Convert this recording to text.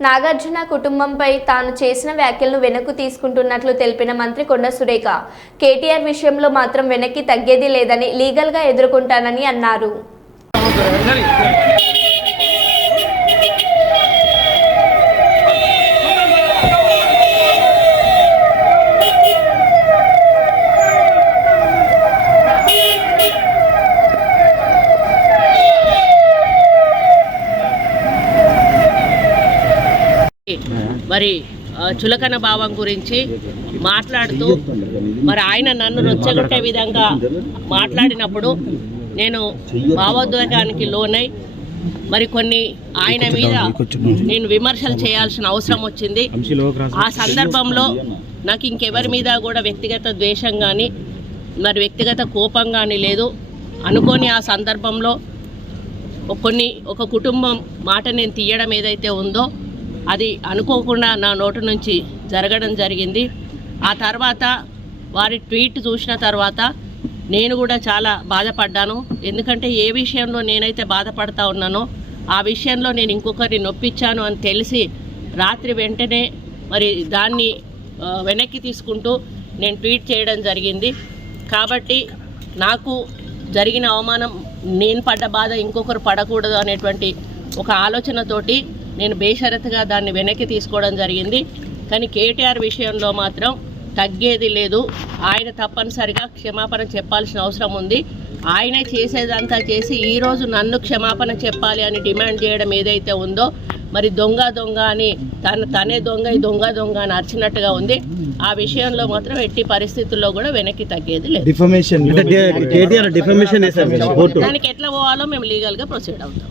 నాగార్జున కుటుంబంపై తాను చేసిన వ్యాఖ్యలను వెనక్కు తీసుకుంటున్నట్లు తెలిపిన మంత్రి కొండ సురేఖ కేటీఆర్ విషయంలో మాత్రం వెనక్కి తగ్గేది లేదని లీగల్గా ఎదుర్కొంటానని అన్నారు. మరి చులకన భావం గురించి మాట్లాడుతూ మరి ఆయన నన్ను రొచ్చగొట్టే విధంగా మాట్లాడినప్పుడు నేను భావోద్వేగానికి లోనై మరి కొన్ని ఆయన మీద నేను విమర్శలు చేయాల్సిన అవసరం వచ్చింది. ఆ సందర్భంలో నాకు ఇంకెవరి మీద కూడా వ్యక్తిగత ద్వేషం కానీ మరి వ్యక్తిగత కోపం కానీ లేదు. అనుకోని ఆ సందర్భంలో కొన్ని ఒక కుటుంబం మాట నేను తీయడం ఏదైతే ఉందో అది అనుకోకుండా నా నోటి నుంచి జరగడం జరిగింది. ఆ తర్వాత వారి ట్వీట్ చూసిన తర్వాత నేను కూడా చాలా బాధపడ్డాను. ఎందుకంటే ఏ విషయంలో నేనైతే బాధపడతా ఉన్నానో ఆ విషయంలో నేను ఇంకొకరిని నొప్పించాను అని తెలిసి రాత్రి వెంటనే మరి దాన్ని వెనక్కి తీసుకుంటూ నేను ట్వీట్ చేయడం జరిగింది. కాబట్టి నాకు జరిగిన అవమానం నేను పడ్డ బాధ ఇంకొకరు పడకూడదు అనేటువంటి ఒక ఆలోచనతోటి నేను బేషరతుగా దాన్ని వెనక్కి తీసుకోవడం జరిగింది. కానీ కేటీఆర్ విషయంలో మాత్రం తగ్గేది లేదు. ఆయన తప్పనిసరిగా క్షమాపణ చెప్పాల్సిన అవసరం ఉంది. ఆయనే చేసేదంతా చేసి ఈరోజు నన్ను క్షమాపణ చెప్పాలి అని డిమాండ్ చేయడం ఏదైతే ఉందో మరి దొంగ దొంగ అని తన తనే దొంగ ఈ దొంగ దొంగ అని అరిచినట్టుగా ఉంది. ఆ విషయంలో మాత్రం ఎట్టి పరిస్థితుల్లో కూడా వెనక్కి తగ్గేది లేదు. దానికి ఎట్లా పోవాలో మేము లీగల్గా ప్రొసీడ్ అవుతాం.